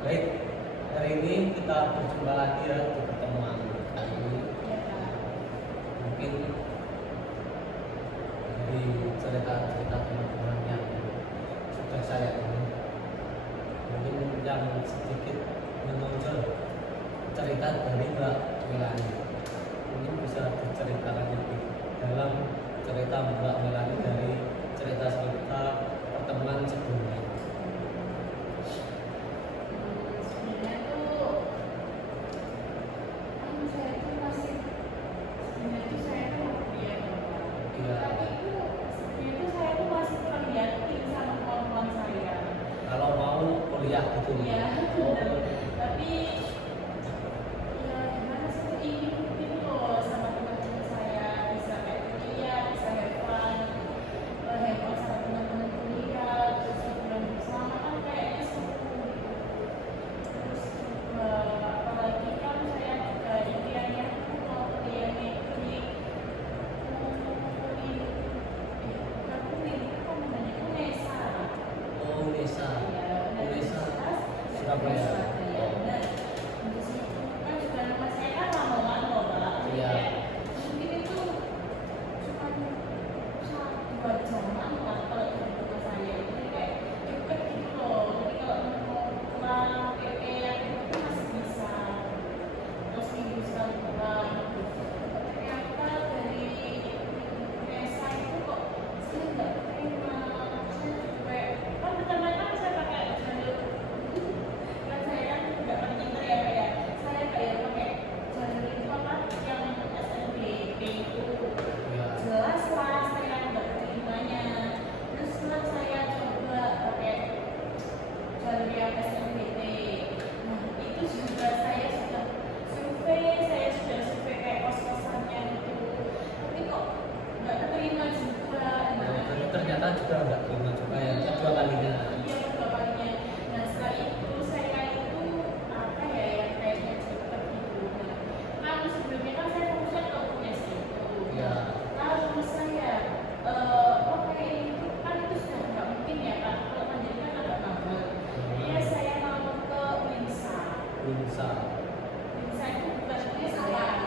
Baik, hari ini kita berjumpa lagi ya di pertemuan kali ini. Mungkin dari cerita-cerita teman-teman yang sudah saya dengar, mungkin yang sedikit menonjol cerita dari Mbak Melani. Mungkin bisa diceritakan lebih dalam cerita Mbak Melani dari cerita-cerita pertemuan sebelumnya. Kalau mau kuliah gitu ya. Oh. Tapi ya gimana sih ini mungkin loh sama teman-teman saya bisa kayak kuliah, bisa have fun sama teman-teman kuliah, terus hiburan bersama kan kayaknya seru gitu. Terus juga apalagi kan saya juga impiannya mau kuliah negeri, Unesa Surabaya. Dan di situ kan juga nama saya kan Lamongan loh Pak. Iya. Mungkin itu cuma 1-2 jaman lah kalau dari rumah saya. Jadi kayak deket gitu loh. Jadi kalau mau pulang PP yang itu masih bisa. Terus minggu sekali pulang. Ternyata dari desa itu kok saya nggak terima. Saya juga kan pertama-tama saya pakai jalur kan saya kan nggak pinter ya Pak ya. Saya kayak pakai jalur itu apa yang SNBP itu jelas lah saya nggak terimanya. Terus setelah saya coba pakai jalur yang SNBT, nah itu juga saya sudah survei kayak kos-kosannya gitu, tapi kok nggak terima juga. Nah, ternyata juga nggak terima juga ya, kedua kalinya. Iya, kedua kalinya. Nah setelah itu saya itu apa ya yang kayaknya cepet gitu. Nah kan sebelumnya kan saya fokusnya ke UNES itu. Iya. Lalu saya oke itu kan itu sudah nggak mungkin ya Kak, kalau mandiri kan agak mahal. Iya saya mau ke Winsa. Unesa. Winsa itu bukan Winsa yang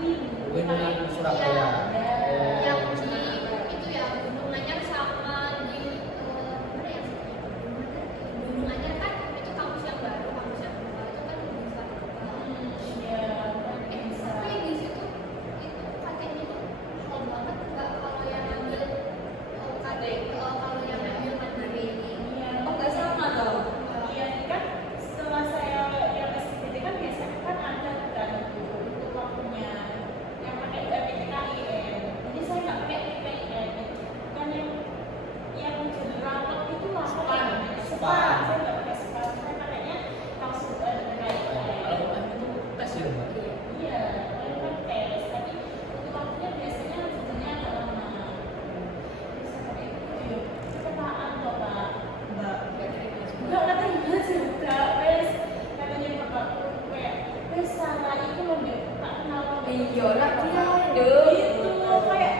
Win. Win yang Surabaya. Yang di itu ya Gunung Anyar sama di mana ya Gunung Anyar kan itu kampus yang baru, kampus yang kedua itu kan bisa Iya, Winsa. tapi di situ itu katanya itu mahal banget nggak kalau yang ambil kalau yang ambil Mandarin Iya. oh nggak sama dong. Iya, kan setelah saya yang SPT kan biasanya kan ada kan untuk waktunya yang pakai PPKIN. Jadi saya nggak pakai PPKIN. Kan yang jadi rapot itu apa ya? Span. Saya nggak pakai span. Saya pakainya langsung PPKIN. Kalau UN itu tes ya Mbak? Iya, itu kan tes. Tapi untuk waktunya biasanya sebenarnya agak lama. Jadi saya pakai itu kepetaan loh Pak. Mbak. Enggak katanya juga wes katanya bapakku kayak wes salah itu loh deh tak kenal loh Iya lah, dia itu kayak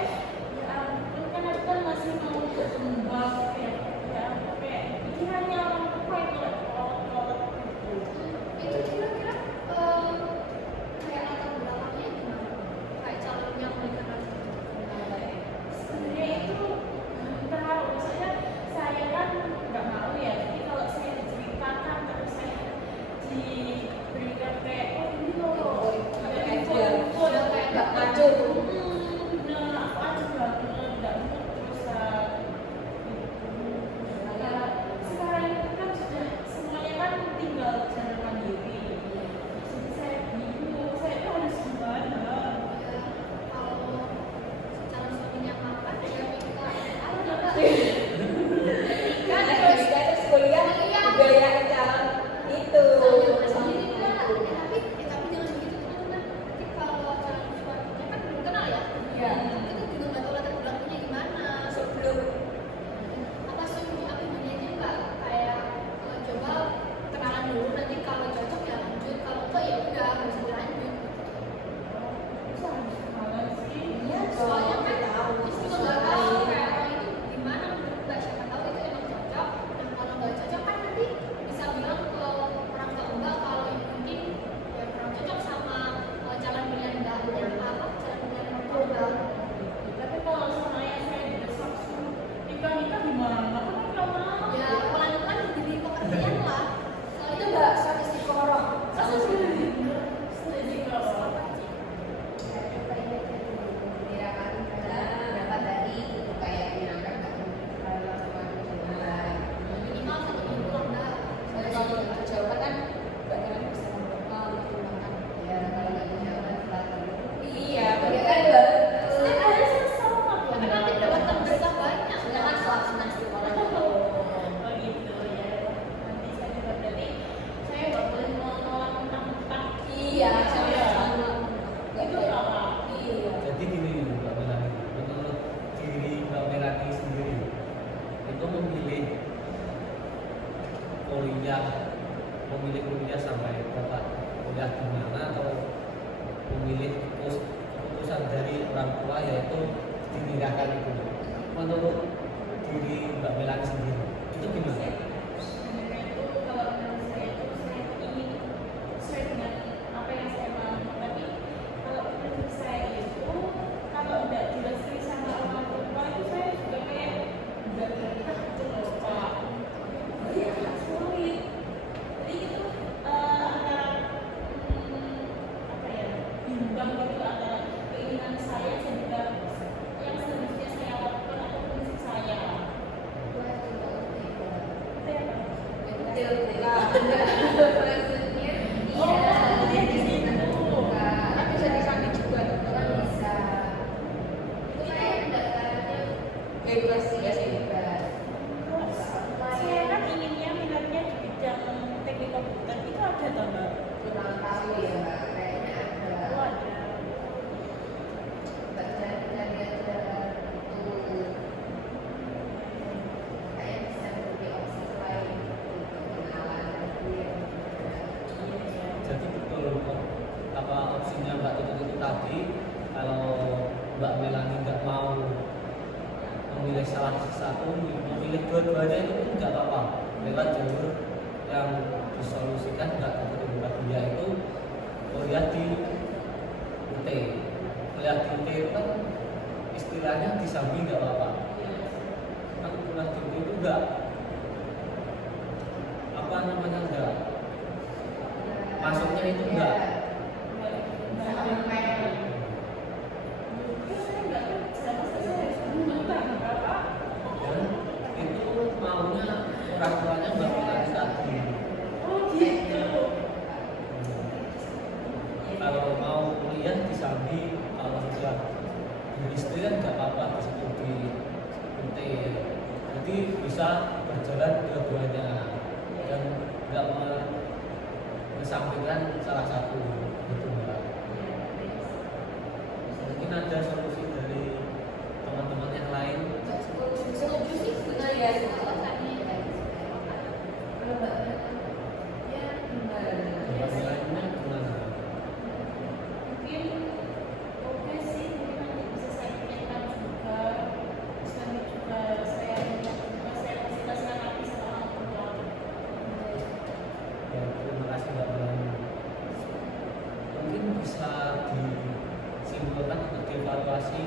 ya ampun kan aku kan masih mau berkembang kayak ya ampun kayak pikirannya orang tua itu kolot-kolot gitu. itu kira-kira kayak latar belakangnya gimana kayak calonnya mereka nanti Sebenarnya itu tahu maksudnya saya kan nggak mau ya, jadi kalau saya diceritakan terus saya diberikan kayak oh ini loh info kayak nggak maju. bener aku aja banget nggak mood terusan gitu. Ya sekarang itu kan sudah semuanya kan tinggal jalan mandiri, jadi saya bingung saya itu harus gimana. Kalau calon suaminya makan ya kita ada Kan ada terus kuliah juga yang calon itu sendiri kan tapi kuliah sampai Bapak kuliah di mana atau memilih keputusan dari orang tua yaitu dinikahkan itu. Menurut diri Mbak Melani sendiri itu gimana? Sebenarnya itu kalau menurut saya itu saya ingin sesuai dengan apa yang saya mau. Tapi kalau menurut saya itu kalau tidak direstui sama orang tua itu saya juga kayak nggak betah gitu loh Pak. Jadi agak sulit. Jadi itu antara apa ya bimbang gitu antara keinginan saya dan juga yang seharusnya saya lakukan atau prinsip saya. Saya kan inginnya minatnya di bidang teknik komputer itu ada tambah. Oh, ada. Jadi betul apa opsinya Mbak Tutut itu tadi, kalau Mbak Melani nggak mau memilih salah satu, memilih dua-duanya itu pun nggak apa-apa. Lewat jalur yang disolusikan Mbak Tutut Mbak dia itu kuliah di UT. Kuliah di UT itu kan istilahnya disambi nggak apa-apa. Kan kuliah di UT itu nggak apa namanya nggak masuknya itu enggak dan itu maunya orang tuanya Mbak Melani tadi. Kalau mau kuliah di Sambi, kalau sudah beristri kan nggak apa-apa di situ di UT. Jadi bisa berjalan dua-duanya dan nggak mengesampingkan salah satu gitu Mbak. Mungkin ada solusi dari teman-teman yang lain. Setuju sih sebenarnya alasannya ya. Mbak Melani gimana? Mungkin oke sih, mungkin nanti bisa saya pikirkan juga. Terus nanti juga saya konsultasikan lagi sama orang tua. Ya, terima kasih Mbak Melani. Mungkin bisa disimpulkan untuk dievaluasi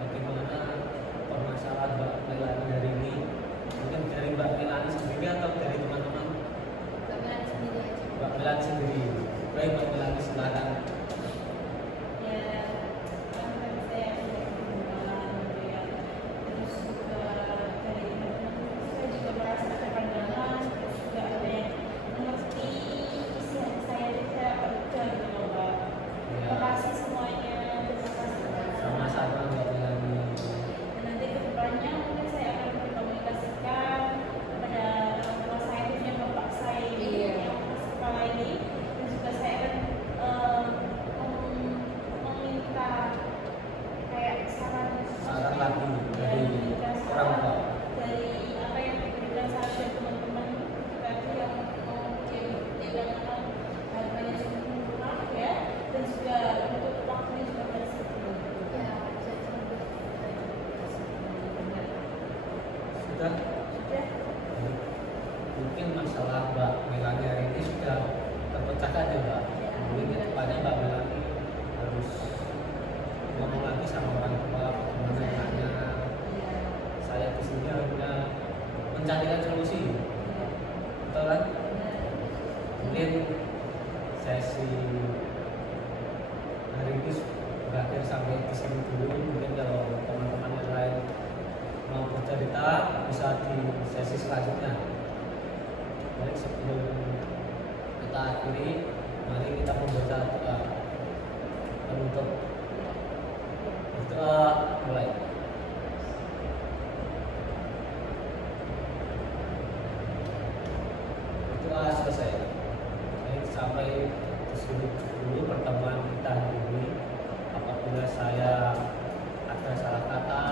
bagaimana permasalahan Mbak Melani hari ini. Mungkin dari Mbak Melani sendiri atau dari teman-teman Mbak Melani sendiri. Baik Mbak Melani silakan. Ya, kan tadi saya sudah bilang gitu ya. Terus juga dari teman-teman saya juga merasa ada pandangan, terus juga ada yang mengerti isi hati saya juga gitu loh Pak. Terima kasih semuanya, terima kasih Pak. Sama-sama Mbak Melani. Dan nanti kedepannya mungkin saya akan berkomunikasikan kepada orang tua saya, khususnya bapak saya ini yang masuk kepala ini, dan juga saya akan meminta kayak saran Lagi dari orang tua. dari apa yang diberikan saran teman-teman tadi yang mungkin dengan harganya cukup murah ya, dan juga untuk waktunya juga fleksibel. Sudah. Sudah. Mungkin masalah Mbak Melani hari ini sudah terpecahkan ya Mbak. Mungkin kedepannya Mbak Melani harus ngomong lagi sama orang tua bagaimana enaknya. Saya di sini hanya mencarikan solusi, betul kan? Mungkin sesi hari ini berakhir sampai di sini dulu. Mungkin kalau teman-teman yang lain mau bercerita bisa di sesi selanjutnya. Baik, sebelum kita akhiri, mari kita membaca doa penutup. Berdoa mulai. Berdoa selesai. Baik, sampai di sini dulu pertemuan kita hari ini. Apabila saya ada salah kata